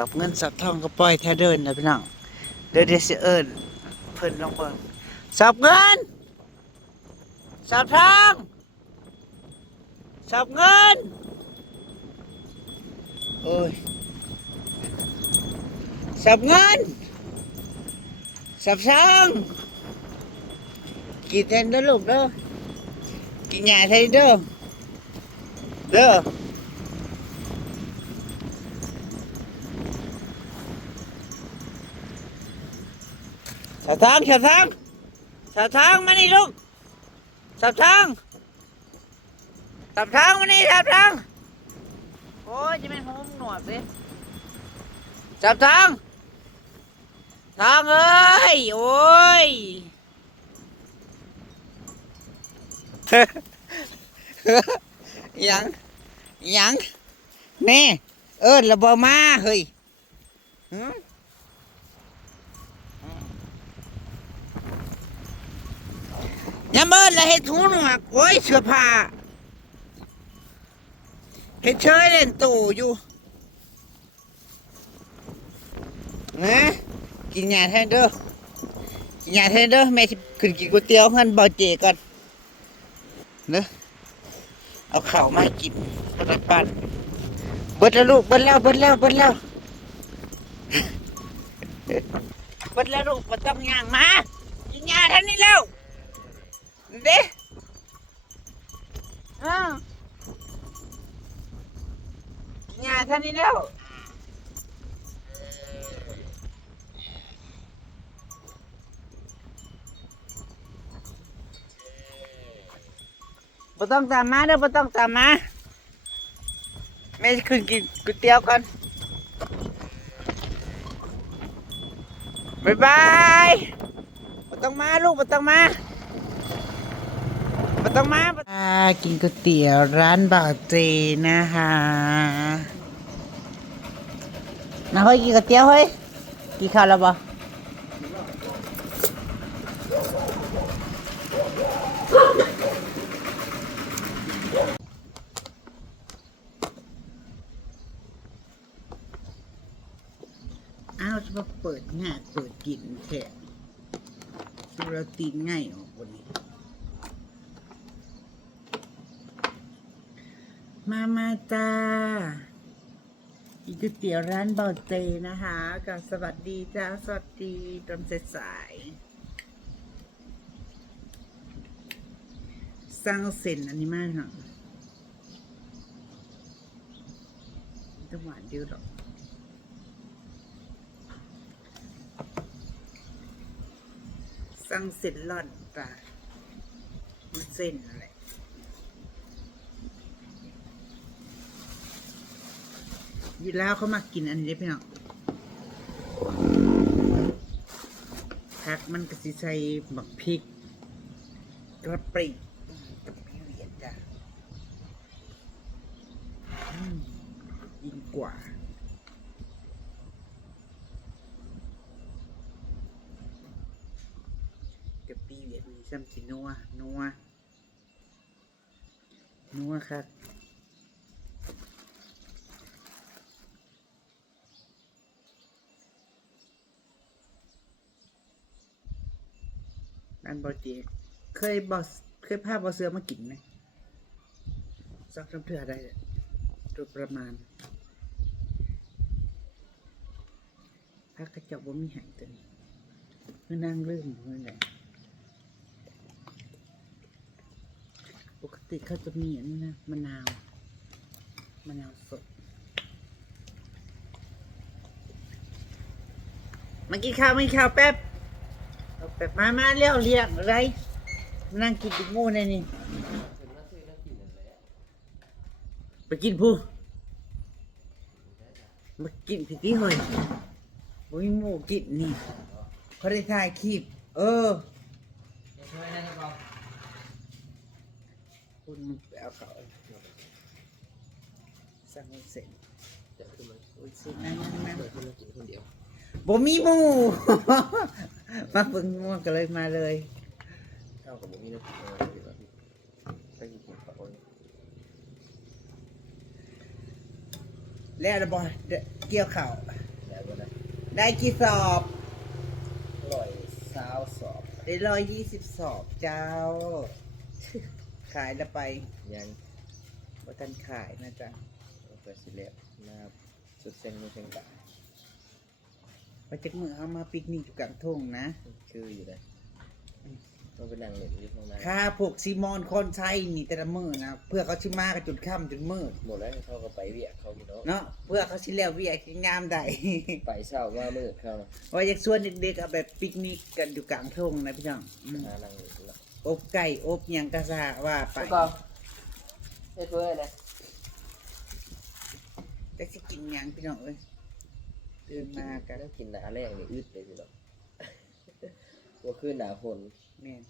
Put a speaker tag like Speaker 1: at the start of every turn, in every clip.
Speaker 1: สับเงินสับทองก็ปล่อยแท้เดินนะพี่น้องเดี๋ยวเดี๋ยวสิเอิญเพิ่นลองเบิ่งสับเงินสับทองสับเงินโอ้ยสับเงินสับทองกินแทนเด้อลูกเด้อกินหญ้าแทนเด้อเด้อ สาวทางสาวทางสาวทางมานี่ลูกสาวทางสาวทางมานี่สาวทางโอ้ยจะเป็นหูมึงหนวดสิสาวทางทางเอ้ยโอ้ยยังยังแน่เอิ้นระเบอมาเฮ้ย หืมยามเบิดแล้วเฮ็ดหูหนวกโอ้ยเสื้อผ้าเฮ็ดเชยเล่นตู่อยู่นะกินหญ้าแทนเด้อกินหญ้าแทนเด้อแม่ขึ้นกินก๋วยเตี๋ยวเฮือนบ่าเจก่อนเด้อเอาข้าวมาให้กินบ่ได้ปั้นเบิดแล้วลูกเบิดแล้วเบิดแล้วเบิดแล้วเบิดแล้วลูกบ่ต้องย่างมากินหญ้าแทนนี่แล้ว เด้อ้าวงานท่านนี้แล้วบ่ต้องตามมาเด้อบ่ต้องตามมาแม่จะขึ้นกินก๋วยเตี๋ยวก่อนบ๊ายบายบ่ต้องมาลูกบ่ต้องมา มาต้องมาอ่ากินก๋วยเตี๋ยวร้านบ่าวเจนะคะนาเฮ้ยกินก๋วยเตี๋ยวเฮ้ยกินข้าวแล้วบ่อ้าวจะมาเปิดงานเปิดกินแท้ดูเราตีนง่ายออกวันนี้ มามาจ้ากินก๋วยเตี๋ยวร้านเบาเจนะคะกับสวัสดีจ้า สวัสดีตอนสายสร้างเส้นอันนี้มากเหรอต้องหวานเดียวหรอกสร้างเส้นร่อนจ้ามันเส้นอะไร อ ยู่แล้วเขามากินอันนี้พี่น้องผักมันก็สิใส่หมักพริก กระปริกับพีเหรียญจ้ะยิ่งกว่ากับปีเหรียญมีซ้ำสินัวนัวนัวครับ อันบอเจเคยบอเคยพาบอเสือมากินไหมสักน้ำเถื่อได้โดยประมาณพักกระจกว่มีหายตัวนี้เมื่อนั่งเรื่องเมื่อไหร่ปกติเขาจะมีอันนี้นะมะนาวมะนาวสดมากินข้าวไมากินข้าวแป๊บ เอาไปมามาเลี้ยวเรียกอะไรนั่งกินติ๊กมูในนี่ไปกินผู้มากินพี่ที่หอยบุ้ยหมูกินนี่เขาได้ถ่ายคลิปเออคุณมันไปเอาเขาสั่งให้เสร็จโอ้ยสินั่งนั่งนั่งบ่มีหมู มาเบิ่งม่วงก็เลยมาเลย
Speaker 2: ข้าวกับหมูนี่นะเออเดี๋ยวก่อนไปกินข้าวก่อน
Speaker 1: แล้วระบอเกี่ยวข่าว
Speaker 2: เได้
Speaker 1: กี่สอบ
Speaker 2: อร่อยซาวสอบ
Speaker 1: ได้ร้อยยี่สิบสอบเจ้า ขายแล้วไป
Speaker 2: ยัง
Speaker 1: ว่าทันขายนะจ๊ะ
Speaker 2: เปิดสิเล็บนะครับสุดเส้นมือเส้นกะ
Speaker 1: มาจากเมืองเอามาปิกนิกอยู่กลางทุ่งนะ
Speaker 2: คืออยู่เลยต้องไปนั่งเล่นอยู่ข้างใน
Speaker 1: ค่าพวกซีมอนคอนไซนี่แต่ละมือนะเพื่อเขาชิมากันจนค่ำจนมืด
Speaker 2: หมดแล้วเขาก็ไปเวียกเขาอยู่เนาะ
Speaker 1: เนาะเพื่อเขาชิแล้วเวียกินงามใด
Speaker 2: ไปเช้ามามืดเขา
Speaker 1: ว่าอยากชวนเด็กๆเอาแบบปิกนิกกันอยู่กลางทุ่งนะพี่น้องอืม
Speaker 2: หานั่งเล่นแล้ว
Speaker 1: อบไก่อบหยังกะซาว่าไป
Speaker 2: ไปก่อนเฮ้ยเพื่อนเลย
Speaker 1: แต่สิกินหยังพี่น้องเอ้ย ตื่นมากัน
Speaker 2: แล้วกินหนาแรงนี่อึดเลยพี่น้องว่าคือหนาฝน
Speaker 1: แม่น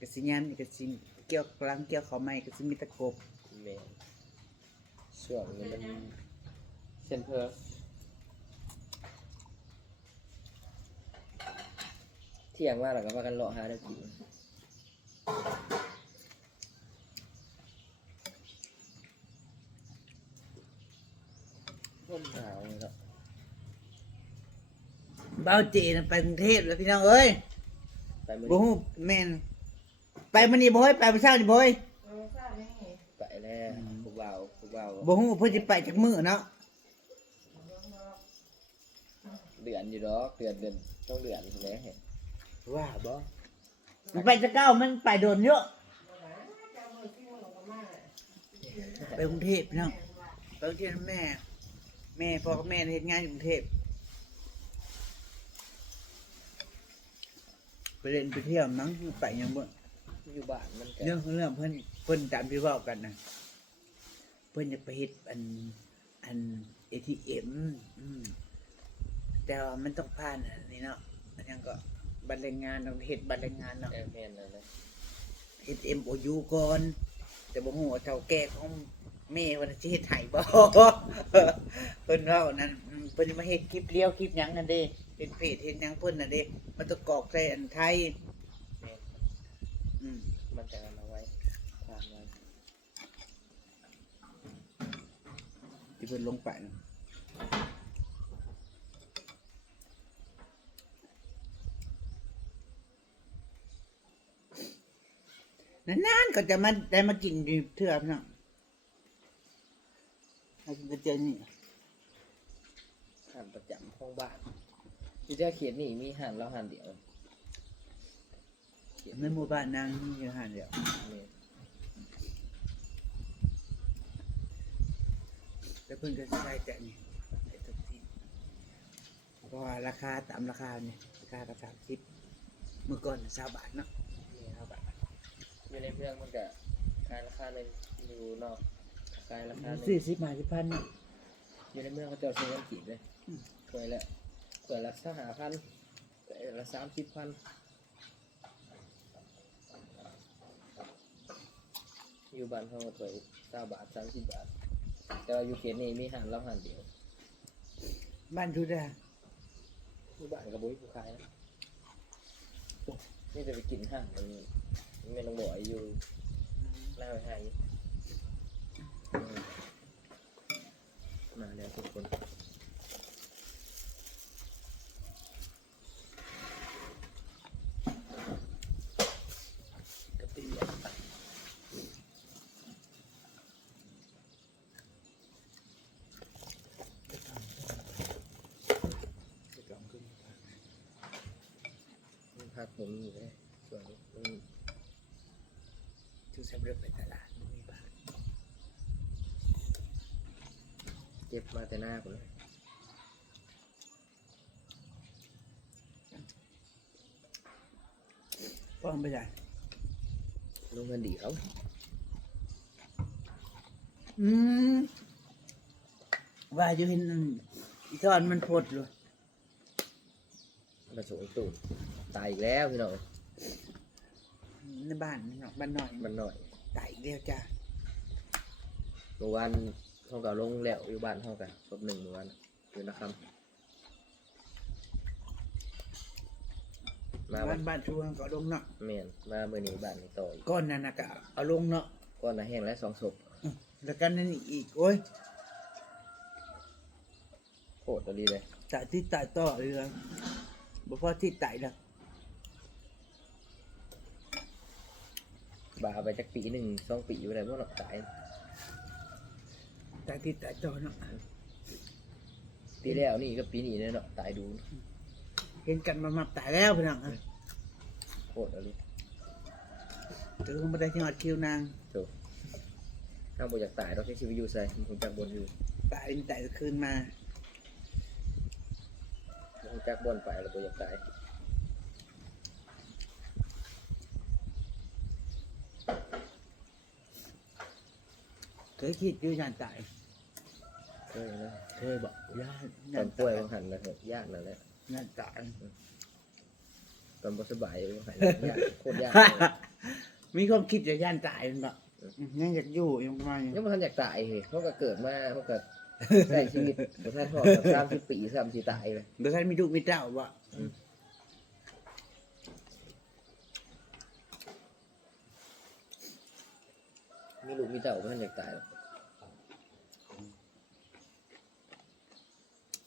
Speaker 1: กะสิยามนี่กะสิเกี่ยวกลางเกี่ยวเขาวใหม่กะสิมีแตะกบ
Speaker 2: แม่นช่วงนี้มันเส้นเพื่อเที่ยงว่าเราก็ว่ากันเลาะหาได้กินร่มหนาวเลยครับ
Speaker 1: เบ้าเจนะไปกรุงเทพแล้วพี่น้องเอ้ย
Speaker 2: ไปมือ
Speaker 1: บ่ฮู้แม่นไปมื้อนี้บ่เฮ้ยไปมื้อเช้านี่บ่เฮ้ย
Speaker 2: ไปแล้วผู้บ่าวผู้บ่าว
Speaker 1: บ่ฮู้เพิ่นสิไปจักมื้อเนาะ
Speaker 2: เดือนอยู่ดอกเดือนเดือนต้องเดือนใช่ไหมเห็น
Speaker 1: ว่าบ่มันไปจะเก้ามันไปโดนเยอะไปกรุงเทพพี่น้องไปกรุงเทพแม่ แม่พ่อกับแม่เฮ็ดงานอยู่กรุงเทพ ไปเล่นไปเที่ยวมั้งไปหยังบ่
Speaker 2: อยู่บ้านมันก็
Speaker 1: เรื่องของเรื่องเพิ่นเพิ่นตามที่เว้ากันนะเพิ่นจะไปเฮ็ดอันอัน ATM อืมแต่ว่ามันต้องผ่านอันนี้เนาะอันยังก็บัตรแรงงานต้องเฮ็ดบัตรแรงงานเนาะ
Speaker 2: แอมแมนนั่นแหละ
Speaker 1: เฮ็ด MOU ก่อน แต่บ่ฮู้ว่าเฒ่าแก่ของแม่ว่าสิเฮ็ดให้บ่ เพิ่นเว้านั่นอืมเพิ่นสิมาเฮ็ดคลิปเลี้ยวคลิปหยังนั่นเด้ เฮ็ดเพจเฮ็ดหยังเพิ่นน่ะเด้มันต้องกรอกใส่อันไทย
Speaker 2: แมน
Speaker 1: อืม
Speaker 2: มันจะเอามาไว้ผ่านไว้
Speaker 1: ที่เพิ่นลงไปนะนานๆก็จะมาได้มากินอยู่เทื่อพี่น้องให้กินกระเจียวนี่
Speaker 2: ห่านประจำห้องบ้าน ที่เจ้าเขียนนี่มีห่านเราห่านเดียวเขียน
Speaker 1: ในหมู่บ้านนางมีอยู่หันเดียว
Speaker 2: แม่น
Speaker 1: แต่เพิ่นก็ใช้แต่นี่ไอ้ทุกทีเพราะว่าราคาตามราคาเนี่ยราคาก็สามสิบเมื่อก่อนสาบาทเนาะ
Speaker 2: นี่ครับอยู่ในเมืองมันก็ขายราคาหนึ่งอยู่นอกขายราคาหนึ่ง
Speaker 1: สี่สิบห้าสิบพันเนาะ
Speaker 2: อยู่ในเมืองเขาจะเอาซื้อเงินกีบเลย
Speaker 1: อืม
Speaker 2: เคยแล้ว เคยละสหาพันเคยละสามสิบพันอยู่บ้านเขาเคยเก้าบาทสามสิบบาท แต่ว่าอยู่เขตนี้มีห่านเราห่านเดียว
Speaker 1: บ้านทุดา
Speaker 2: อยู่บ้านกับบุ้ยผู้ขายนะนี่จะไปกินห่านมันไม่ต้องบอกอยู่หน้าไปให้อืมมาแล้วทุกคน
Speaker 1: ก็เป็นอย่าง
Speaker 2: พักผมอยู่เลยส่วนอืม
Speaker 1: ทุกสำเร็จไปตลาดบ่มีบาท
Speaker 2: เจ็บมาแต่หน้าผมเลย
Speaker 1: ฟ้องไปได้
Speaker 2: ลุงเงินดีเขา
Speaker 1: อืมว่าอยู่เห็นอีทอนมันพดเลย
Speaker 2: มาส่งตูน ตายอีกแล้วพี่น้อง
Speaker 1: ในบ้านนี่เนาะบ้านหน่อย
Speaker 2: มันหน่อย
Speaker 1: ตายอีกแล้วจ้า
Speaker 2: เมื่อวานเขากับลงแล้วอยู่บ้านเขากันศพหนึ่งเมื่อวานอยู่นะครับมา
Speaker 1: บ้า
Speaker 2: วัน
Speaker 1: นบ้านชูงก็ลงเนาะ
Speaker 2: เมียนมาเมื่อนี้บ้านนี้ต่ออีก
Speaker 1: ก้อนนั้นน่ะก็เอาลงเนาะ
Speaker 2: ก้อนน่ะแห้งแล้วสองศพ
Speaker 1: แล้วกันนั่นอีกโอ้ย
Speaker 2: โคตรดีเลย
Speaker 1: ตายที่ตายต่อเลยนะบ่พอที่ตายนะ
Speaker 2: บาไปจักปีหนึ่งสองปีอยู่ได้บ่หรอกตาย
Speaker 1: ตายที่ตายต่อเนาะ
Speaker 2: ปีแล้วนี่ก็ปีนี้เนี่ยเนาะตายดู
Speaker 1: เห็นกันมามาตายแล้วพี่น้องฮะ
Speaker 2: โคตรดี
Speaker 1: ถึงบ่ได้ที่ฮอดคิวนาง
Speaker 2: ถูกถ้าบ่อยากตายเราใช้ชีวิตอยู่ใส่ผมจักบนอยู่
Speaker 1: ตายตายคืนมา
Speaker 2: ผมจักบนไปแล้วบ่อยากตาย
Speaker 1: เคยคิดอยู่ย่านตาย
Speaker 2: เคยนะ
Speaker 1: เคยบอกย่าน
Speaker 2: ต
Speaker 1: ย่า
Speaker 2: อน
Speaker 1: น
Speaker 2: ป่ว
Speaker 1: ตายย
Speaker 2: บางหันนะเถอะยากนั่นแหละ
Speaker 1: ย่านตาย
Speaker 2: ตอนบ่สบายบางหันยากโคตรยาก
Speaker 1: มีความคิดจะย่านตายมันบ่ยังอยากอยู่ยังประมาณนี้
Speaker 2: ยังบ่ทันอยากตายเฮ้ยเขาก็เกิดมาเขาก็ใช้ชีวิตบ่ทันพอกับ30ปี3สิตายเลย
Speaker 1: บ่ทันมีลูกมีเต้าบ่
Speaker 2: มีลูกมีเต้าบ่ทันอยากตายหรอก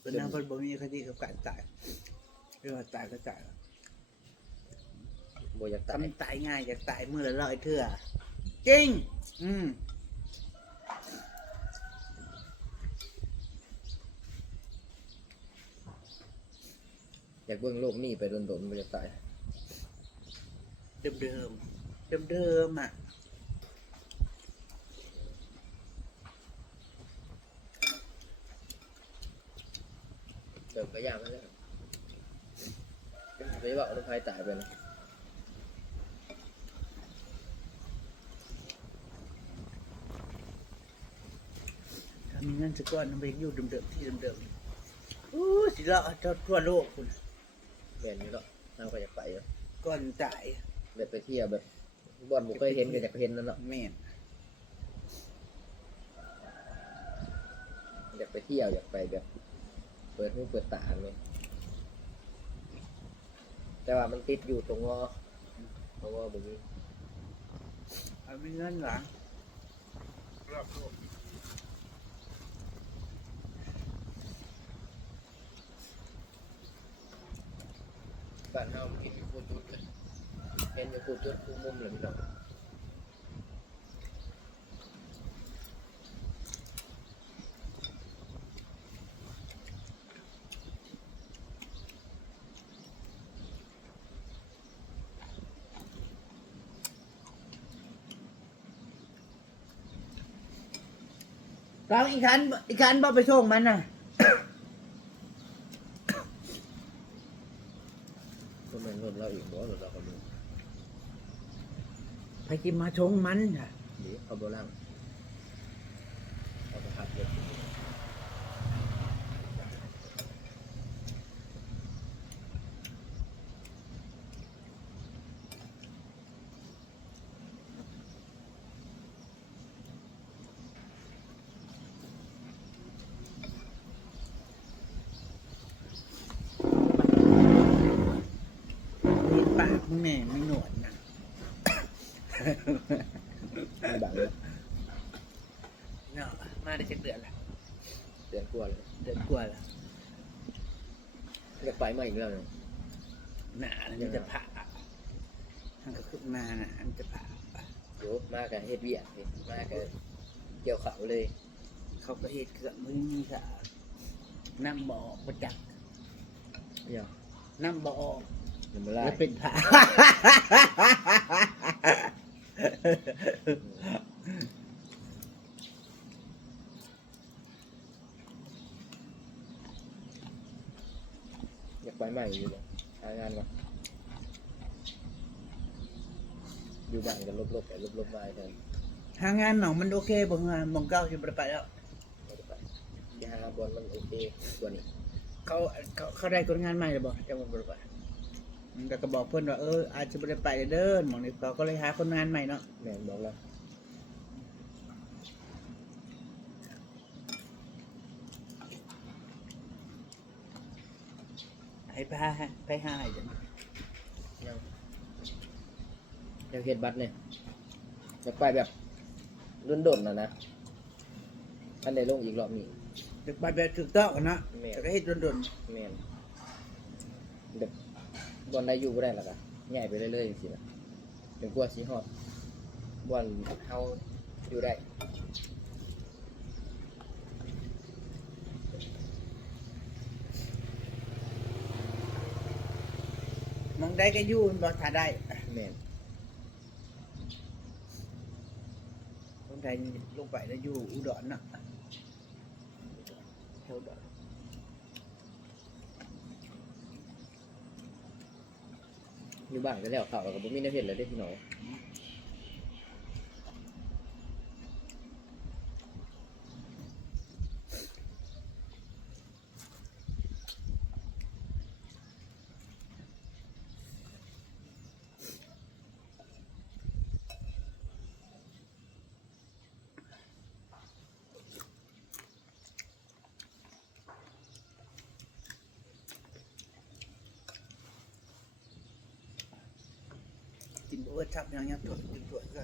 Speaker 1: เป็นนางเพิ่นบ่มีคดีกับการตายเรียกว่าตายก็ตาย
Speaker 2: บ่อยากตาย
Speaker 1: ทำตายง่ายอยากตายมื้อละร้อยเทื่อจริง อืม
Speaker 2: อยากเบิ่งโลกนี้ไปโดนๆบ่อยากตาย
Speaker 1: เดิมเดิมเดิมเดิมๆอะ
Speaker 2: เดิมก็ยากมาแล้ว ไปบอกน้องพายตายไปนะ
Speaker 1: ถ้ามีเงินสักก้อนมันไปอยู่เดิมเดิมๆที่เดิมเดิมๆอู้สิละทั่วโลกคุณ
Speaker 2: แม่นอยู่เนาะเราก็อยากไปเนาะ
Speaker 1: ก่อนตาย
Speaker 2: แบบไปเที่ยวแบบบ่อนบ่เคยเห็นก็อยากเห็นนั่นเนาะ
Speaker 1: แม่น
Speaker 2: อยากไปเที่ยวอยากไปแบบ เปิดหูเปิดตาเลย แต่ว่ามันติดอยู่ตรงงอตรงงอบ่มี
Speaker 1: เอามีเงินหลัง
Speaker 2: บ้านเฮามันกินอยู่คู่จุดเลยเห็นอยู่คู่จุดคู่มุมเลยพี่น้อง
Speaker 1: เราอีกคันอีกคันบ่ไปส่งมันน่ะ
Speaker 2: ก็แม่นรถเราอีกบ่รถเราก็มี
Speaker 1: ไปกินมาชงมันค่ะ
Speaker 2: หรือเขาบ่ล่างเขาก็ขับรถ
Speaker 1: มีปากมึงแน่ไม่หนวดนะ
Speaker 2: ไม่บังเลย
Speaker 1: เนาะมาได้จักเดือนละ
Speaker 2: เตือนกลัวเลย
Speaker 1: เดือนกว่าละ
Speaker 2: อยากไปมาอีกแล้วเนาะ
Speaker 1: หนามันจะผ่าทางก็ขึ้นมาน่ะมันจะผ่า
Speaker 2: โยมากกับเฮ็ดเวียกนี่มากกับเกี่ยวเขาเลย
Speaker 1: เขาก็เฮ็ดเครื่องมือนี่ค่ะน้ำบ่ออกประจักษ์
Speaker 2: เดี๋ยว
Speaker 1: น้ำบ่อ อก
Speaker 2: น้ำลาย
Speaker 1: แล้วเป็นผ่า
Speaker 2: อยากไปใหม่อยู่เลยหางานก่อนอยู่บ้านกันลบๆไปลบๆมาแทน
Speaker 1: หางานหนองมันโอเคบ่งานมองเก้าสิบ่ได้ไปแล้ว
Speaker 2: ไม่ได้ไปที่หาบอลมันโอเคกว่านี้
Speaker 1: เขาเขาเขาได้คนงานใหม่หรือบ่จังหวัดบ่ได้ไปอืม แต่ก็บอกเพิ่นว่าเอออาจจะบ่ได้ไปเด้อหมองนี้เขาก็เลยหาคนงานใหม่เนาะ
Speaker 2: แม่นบอกแล้ว
Speaker 1: ให้พาไปหาจัง
Speaker 2: ยังยังเฮ็ดบัตรเนี่ยอยากไปแบบรุ่นดนๆนะนะอันใดลงอีกรอบนี้
Speaker 1: จะไปแบบถูกต้องกันนะ
Speaker 2: แม่
Speaker 1: จะก็เฮ็ดโดน
Speaker 2: แม่นแบบ บอลได้อยู่บ่ได้หรอกอะใหญ่ไปเรื่อยๆจังซี่ล่ะจนกว่าสิฮอดบอลเฮาอยู่ได้
Speaker 1: ๆมองได้ก็อยู่มันบ่ถ้าได้
Speaker 2: แม่น
Speaker 1: คนไทยนี่ลงไปแล้วอยู่อุดรน่ะแถวอุดร
Speaker 2: อยู่บ้านก็แล้วข้าวแล้วก็บ่มีแนวเฮ็ดแล้วเด้พี่น้อง 어, 잡 양양 토끼 토끼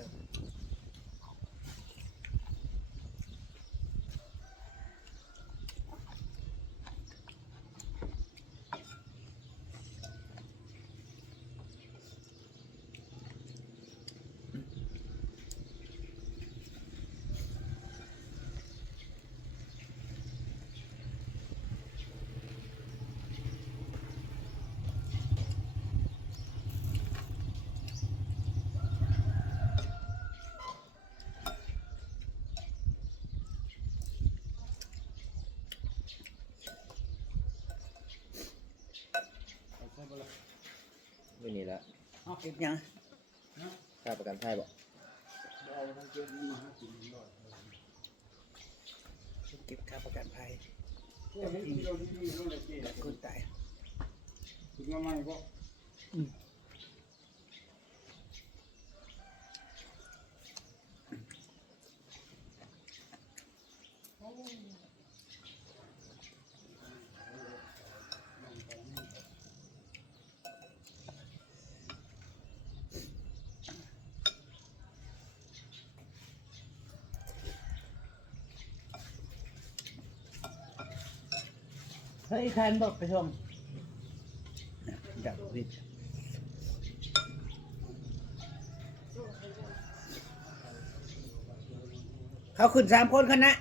Speaker 1: กินบ่เอิดทับอย่างเงี้ยถั่วกินถั่วก็
Speaker 2: มื้อนี้ละ
Speaker 1: เก็บหยัง
Speaker 2: ค่าประกันภัยบ่
Speaker 1: เก็บค่าประกันภัยคนตาย เฮ้ยคันบอกไปชมดับวิดเขาขึ้นสามคนคณะ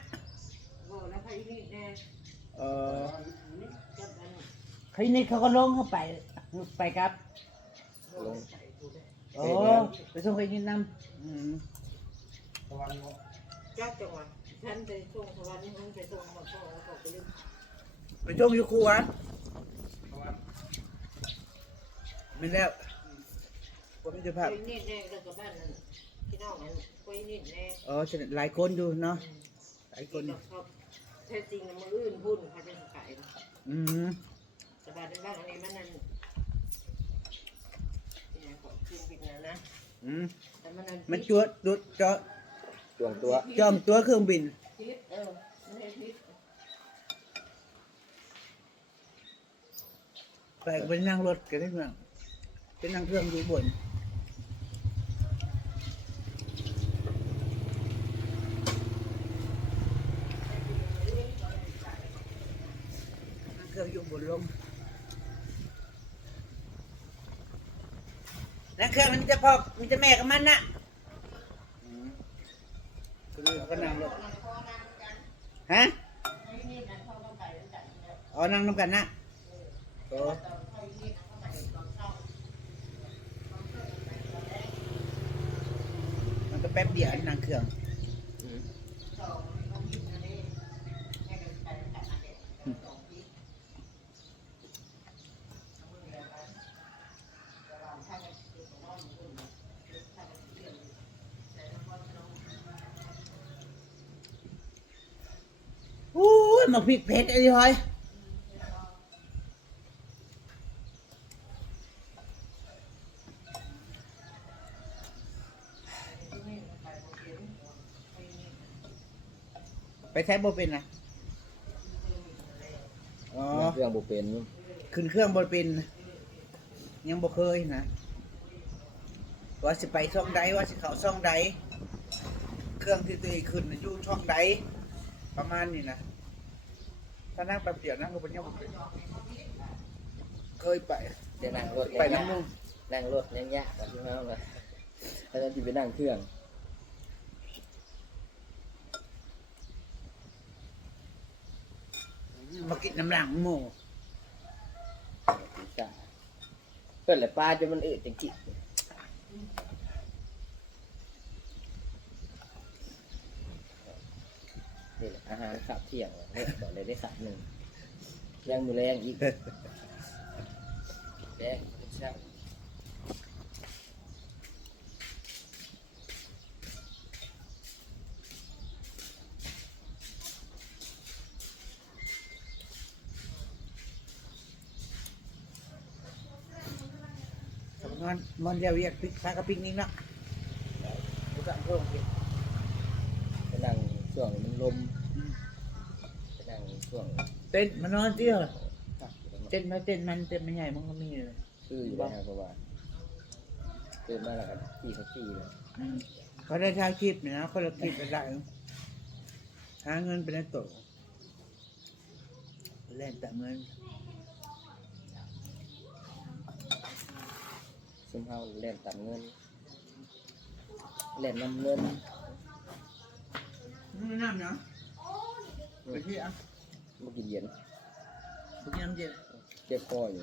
Speaker 3: บอกแล้วใครนี่แน่
Speaker 1: เออ
Speaker 3: จับอัน
Speaker 1: เขานี่เขาก็ลงเข้าไป ไปครับ
Speaker 2: ลง
Speaker 1: โอ้ไปส่งไปยินนำอืม
Speaker 3: จับจังหวะฉันไปส่งสวรรค์นี่มันไปส่งหมดพ่อแล้วก็ไปลืม
Speaker 1: ไปชมอยู่ครูวะไม่แล้วผมจะ
Speaker 3: ไป
Speaker 1: ภาพ
Speaker 3: นี่แน่แล้วก็บ้านนั้นพี่น้องมันไปนี่แน่
Speaker 1: อ๋อจะหลายคนอยู่เนาะหลายคน
Speaker 3: ชอบแท้จริงมืออื่นหุ้นเขาจะขาย
Speaker 1: อืม
Speaker 3: สบายในบ้านอันนี้มันนั่นที่ไหนของจริงจริงนะนะ
Speaker 1: อืม
Speaker 3: แต่มันนั่น
Speaker 1: มันจวดจวดจอ
Speaker 2: จวงตัว
Speaker 1: จอมตัวเครื่องบิน
Speaker 3: พิษเออไม่ใช่พิษ
Speaker 1: ไปก็ไปนั่งรถกันได้เมืองไปนั่งเครื่องอยู่บนนั่งเครื่องอยู่บนลมนั่งเครื่องมันจะพ่อมันจะแม่กับมันน่ะอือเขาก็นั่งรถฮะอ๋อนั่งน้ำกันนะโอ้ มันก็แป๊บเดียวนั่งเครื่อง
Speaker 2: อู้
Speaker 1: ยมาพริกเผ็ดไอ้หอย ใช้บ่เป็นนะอ๋อ
Speaker 2: เครื่องบ่เป็น
Speaker 1: ขึ้นเครื่องบ่เป็น ยังบ่เคยนะ ว่าสิไปช่องใดว่าสิเข้าช่องใด เครื่องที่ตัวเองขึ้นน่ะอยู่ช่องใด ประมาณนี้นะ ถ้านั่งแป๊บเดียวนั่งก็เป็นยังบ่เป็นเคยไป
Speaker 2: เดี๋ยวนั่งรถ
Speaker 1: ไป
Speaker 2: ยัง
Speaker 1: น้ำ
Speaker 2: ยาก
Speaker 1: นุ่ง
Speaker 2: นั่งรถยังยากกว่าที่เฮาเลยถ้าจะที่ไปนั่งเครื่อง
Speaker 1: มากินน้ำหลังหมู
Speaker 2: ปีกาเพิ่นแหละปลาจนมันอืดจังจินี่แหละอาหารขับเที่ยงเนี่ยก่อนเลยได้สับหนึ่งยังมือแรงอีกแรงใช่
Speaker 1: ท มันเดียวเรียกปิกพากระปิกนิกเนาะกูสั่งเพิ่มอีก
Speaker 2: ไปนั่งช่วงมันลมไปนั่งช่วง
Speaker 1: เต้นมานอนเตี้ย
Speaker 2: พักอยู่ตรงนั้น
Speaker 1: เต้นมาเต้นมันเต้นไม่ใหญ่มันก็มีเลย
Speaker 2: คืออยู่นะครับเพราะว่าตื่นมาแล้วกันขี่เขาขี่เลย
Speaker 1: อืมเขาได้ทางคลิปเนี่ยนะเขาละคลิปไปได้หาเงินไปในโตัวเล่นแต่เงิน
Speaker 2: ซุ่มเฮาเล่นตัดเงินเล่นนำเงิน
Speaker 1: ไม่น้ำเนาะไปที่อะ
Speaker 2: มากินเย็น
Speaker 1: ไปที่น้ำเย็น
Speaker 2: เจ็บคออยู่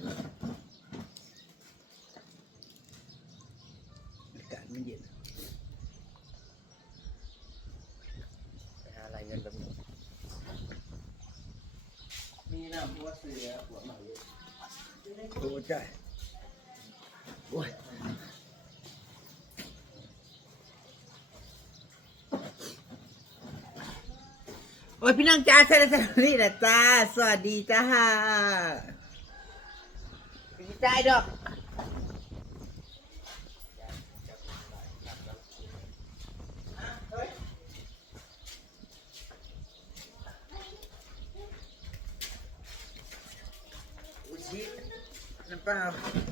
Speaker 1: อากาศมันเย็น
Speaker 2: ไปหาอะไรเงินแบบนี้มีน้ำหัวเสือหัวหมาเยอะ
Speaker 1: โอ้ใจโอ้ย อ้ยพี่น้องจ้าเสร็จแล้วนี่แหละจ้า สวัสดีจ้าดีใจดอกอุชิน้ำเปล่า